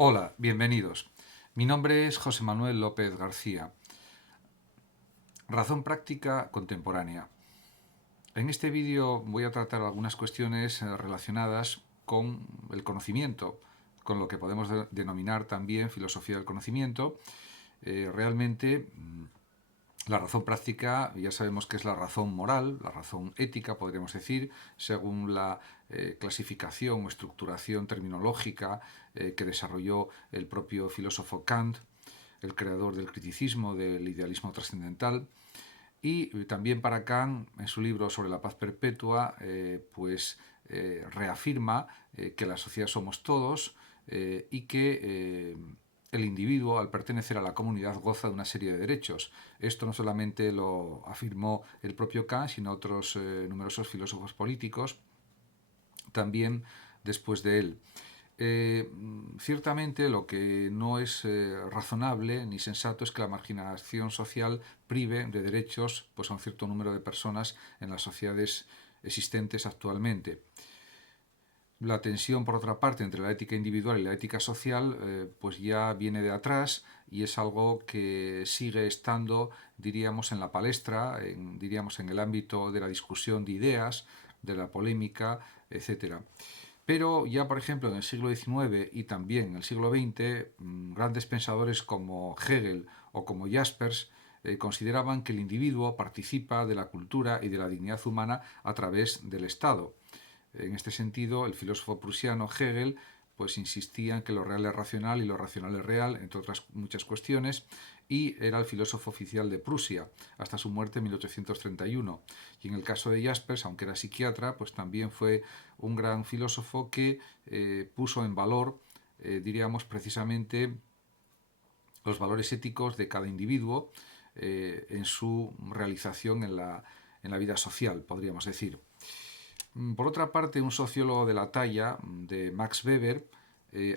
Hola, bienvenidos. Mi nombre es José Manuel López García. Razón práctica contemporánea. En este vídeo voy a tratar algunas cuestiones relacionadas con el conocimiento, con lo que podemos denominar también filosofía del conocimiento. Realmente la razón práctica ya sabemos que es la razón moral, la razón ética, podríamos decir, según la clasificación o estructuración terminológica que desarrolló el propio filósofo Kant, el creador del criticismo, del idealismo trascendental. Y también para Kant, en su libro sobre la paz perpetua, reafirma que la sociedad somos todos y que el individuo, al pertenecer a la comunidad, goza de una serie de derechos. Esto no solamente lo afirmó el propio Kant, sino otros numerosos filósofos políticos también después de él. Ciertamente lo que no es razonable ni sensato es que la marginación social prive de derechos pues, a un cierto número de personas en las sociedades existentes actualmente. La tensión, por otra parte, entre la ética individual y la ética social, pues ya viene de atrás y es algo que sigue estando, diríamos, en la palestra, diríamos, en el ámbito de la discusión de ideas, de la polémica, etcétera. Pero ya, por ejemplo, en el siglo XIX y también en el siglo XX, grandes pensadores como Hegel o como Jaspers consideraban que el individuo participa de la cultura y de la dignidad humana a través del Estado. En este sentido, el filósofo prusiano Hegel pues insistía en que lo real es racional y lo racional es real, entre otras muchas cuestiones, y era el filósofo oficial de Prusia hasta su muerte en 1831. Y en el caso de Jaspers, aunque era psiquiatra, pues también fue un gran filósofo que puso en valor, diríamos precisamente, los valores éticos de cada individuo en su realización en la vida social, podríamos decir. Por otra parte, un sociólogo de la talla de Max Weber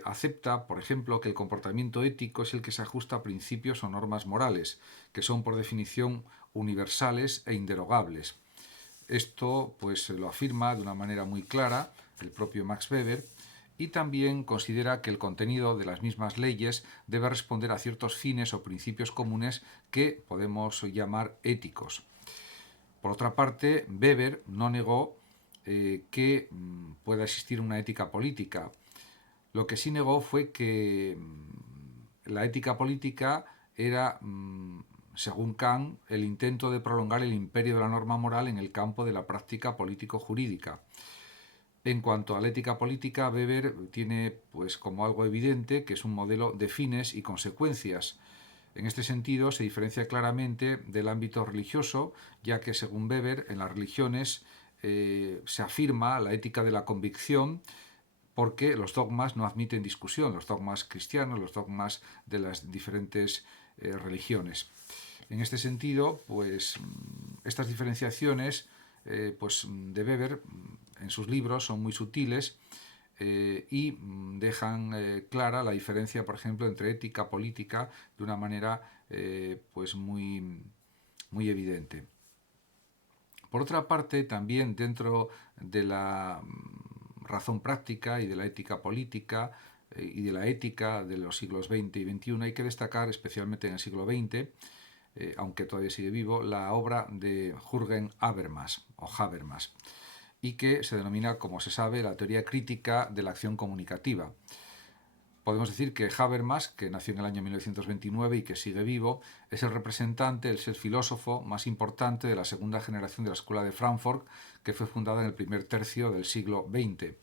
acepta, por ejemplo, que el comportamiento ético es el que se ajusta a principios o normas morales, que son por definición universales e inderogables. Esto pues lo afirma de una manera muy clara el propio Max Weber y también considera que el contenido de las mismas leyes debe responder a ciertos fines o principios comunes que podemos llamar éticos. Por otra parte, Weber no negó que pueda existir una ética política. Lo que sí negó fue que la ética política era, según Kant, el intento de prolongar el imperio de la norma moral en el campo de la práctica político-jurídica. En cuanto a la ética política, Weber tiene pues como algo evidente que es un modelo de fines y consecuencias. En este sentido, se diferencia claramente del ámbito religioso, ya que, según Weber, en las religiones se afirma la ética de la convicción porque los dogmas no admiten discusión, los dogmas cristianos, los dogmas de las diferentes religiones. En este sentido, pues estas diferenciaciones de Weber en sus libros son muy sutiles y dejan clara la diferencia, por ejemplo, entre ética y política de una manera muy evidente. Por otra parte, también dentro de la razón práctica y de la ética política y de la ética de los siglos XX y XXI, hay que destacar, especialmente en el siglo XX, aunque todavía sigue vivo, la obra de Jürgen Habermas, o Habermas, y que se denomina, como se sabe, la teoría crítica de la acción comunicativa. Podemos decir que Habermas, que nació en el año 1929 y que sigue vivo, es el representante, es el filósofo más importante de la segunda generación de la Escuela de Frankfurt, que fue fundada en el primer tercio del siglo XX.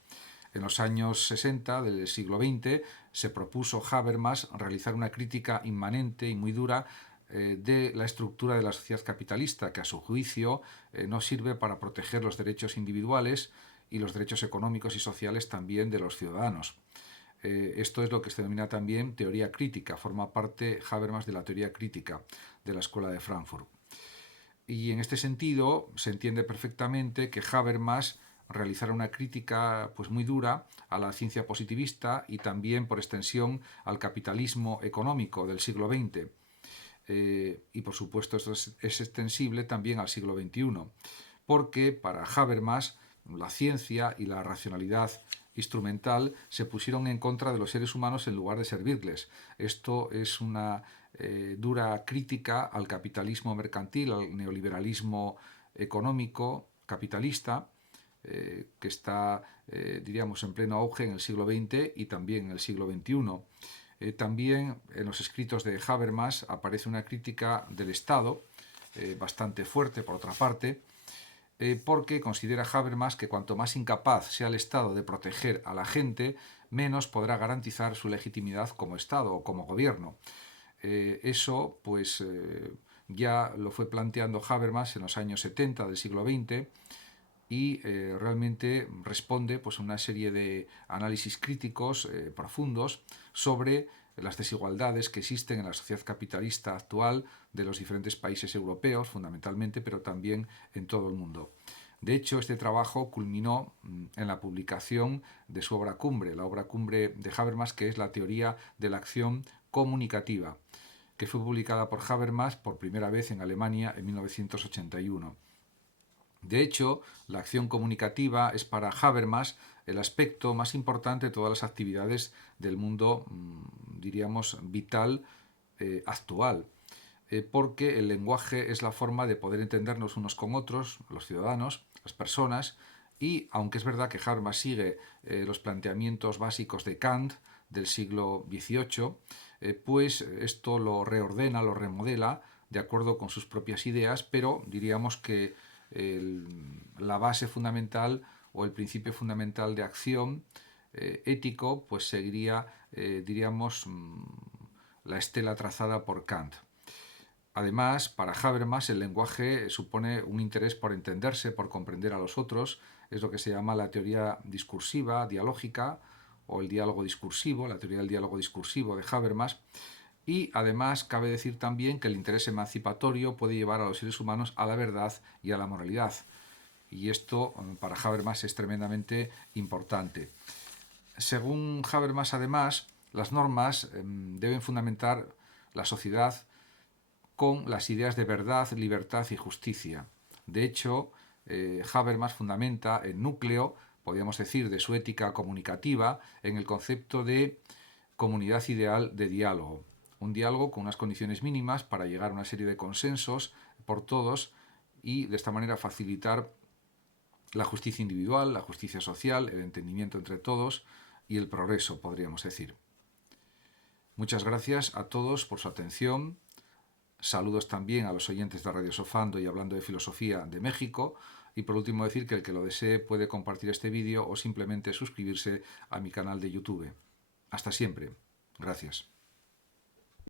En los años 60 del siglo XX se propuso Habermas realizar una crítica inmanente y muy dura de la estructura de la sociedad capitalista, que a su juicio no sirve para proteger los derechos individuales y los derechos económicos y sociales también de los ciudadanos. Esto es lo que se denomina también teoría crítica, forma parte Habermas de la teoría crítica de la Escuela de Frankfurt. Y en este sentido se entiende perfectamente que Habermas realizara una crítica pues muy dura a la ciencia positivista y también por extensión al capitalismo económico del siglo XX. Y por supuesto esto es extensible también al siglo XXI, porque para Habermas la ciencia y la racionalidad instrumental se pusieron en contra de los seres humanos en lugar de servirles. Esto es una dura crítica al capitalismo mercantil, al neoliberalismo económico capitalista, que está, diríamos, en pleno auge en el siglo XX y también en el siglo XXI. También en los escritos de Habermas aparece una crítica del Estado, bastante fuerte por otra parte, porque considera Habermas que cuanto más incapaz sea el Estado de proteger a la gente, menos podrá garantizar su legitimidad como Estado o como gobierno. Eso, pues, ya lo fue planteando Habermas en los años 70 del siglo XX y realmente responde, pues, a una serie de análisis críticos profundos sobre las desigualdades que existen en la sociedad capitalista actual de los diferentes países europeos, fundamentalmente, pero también en todo el mundo. De hecho, este trabajo culminó en la publicación de su obra cumbre, la obra cumbre de Habermas, que es la teoría de la acción comunicativa, que fue publicada por Habermas por primera vez en Alemania en 1981. De hecho, la acción comunicativa es para Habermas el aspecto más importante de todas las actividades del mundo, diríamos, vital actual, porque el lenguaje es la forma de poder entendernos unos con otros, los ciudadanos, las personas, y aunque es verdad que Habermas sigue los planteamientos básicos de Kant del siglo XVIII, pues esto lo reordena, lo remodela de acuerdo con sus propias ideas, pero diríamos que la base fundamental o el principio fundamental de acción ético, pues seguiría, diríamos, la estela trazada por Kant. Además, para Habermas el lenguaje supone un interés por entenderse, por comprender a los otros, es lo que se llama la teoría discursiva, dialógica, o el diálogo discursivo, la teoría del diálogo discursivo de Habermas. Y además cabe decir también que el interés emancipatorio puede llevar a los seres humanos a la verdad y a la moralidad. Y esto para Habermas es tremendamente importante. Según Habermas, además, las normas deben fundamentar la sociedad con las ideas de verdad, libertad y justicia. De hecho, Habermas fundamenta el núcleo, podríamos decir, de su ética comunicativa en el concepto de comunidad ideal de diálogo. Un diálogo con unas condiciones mínimas para llegar a una serie de consensos por todos y de esta manera facilitar la justicia individual, la justicia social, el entendimiento entre todos y el progreso, podríamos decir. Muchas gracias a todos por su atención. Saludos también a los oyentes de Radio Sofando y Hablando de Filosofía de México. Y por último decir que el que lo desee puede compartir este vídeo o simplemente suscribirse a mi canal de YouTube. Hasta siempre. Gracias.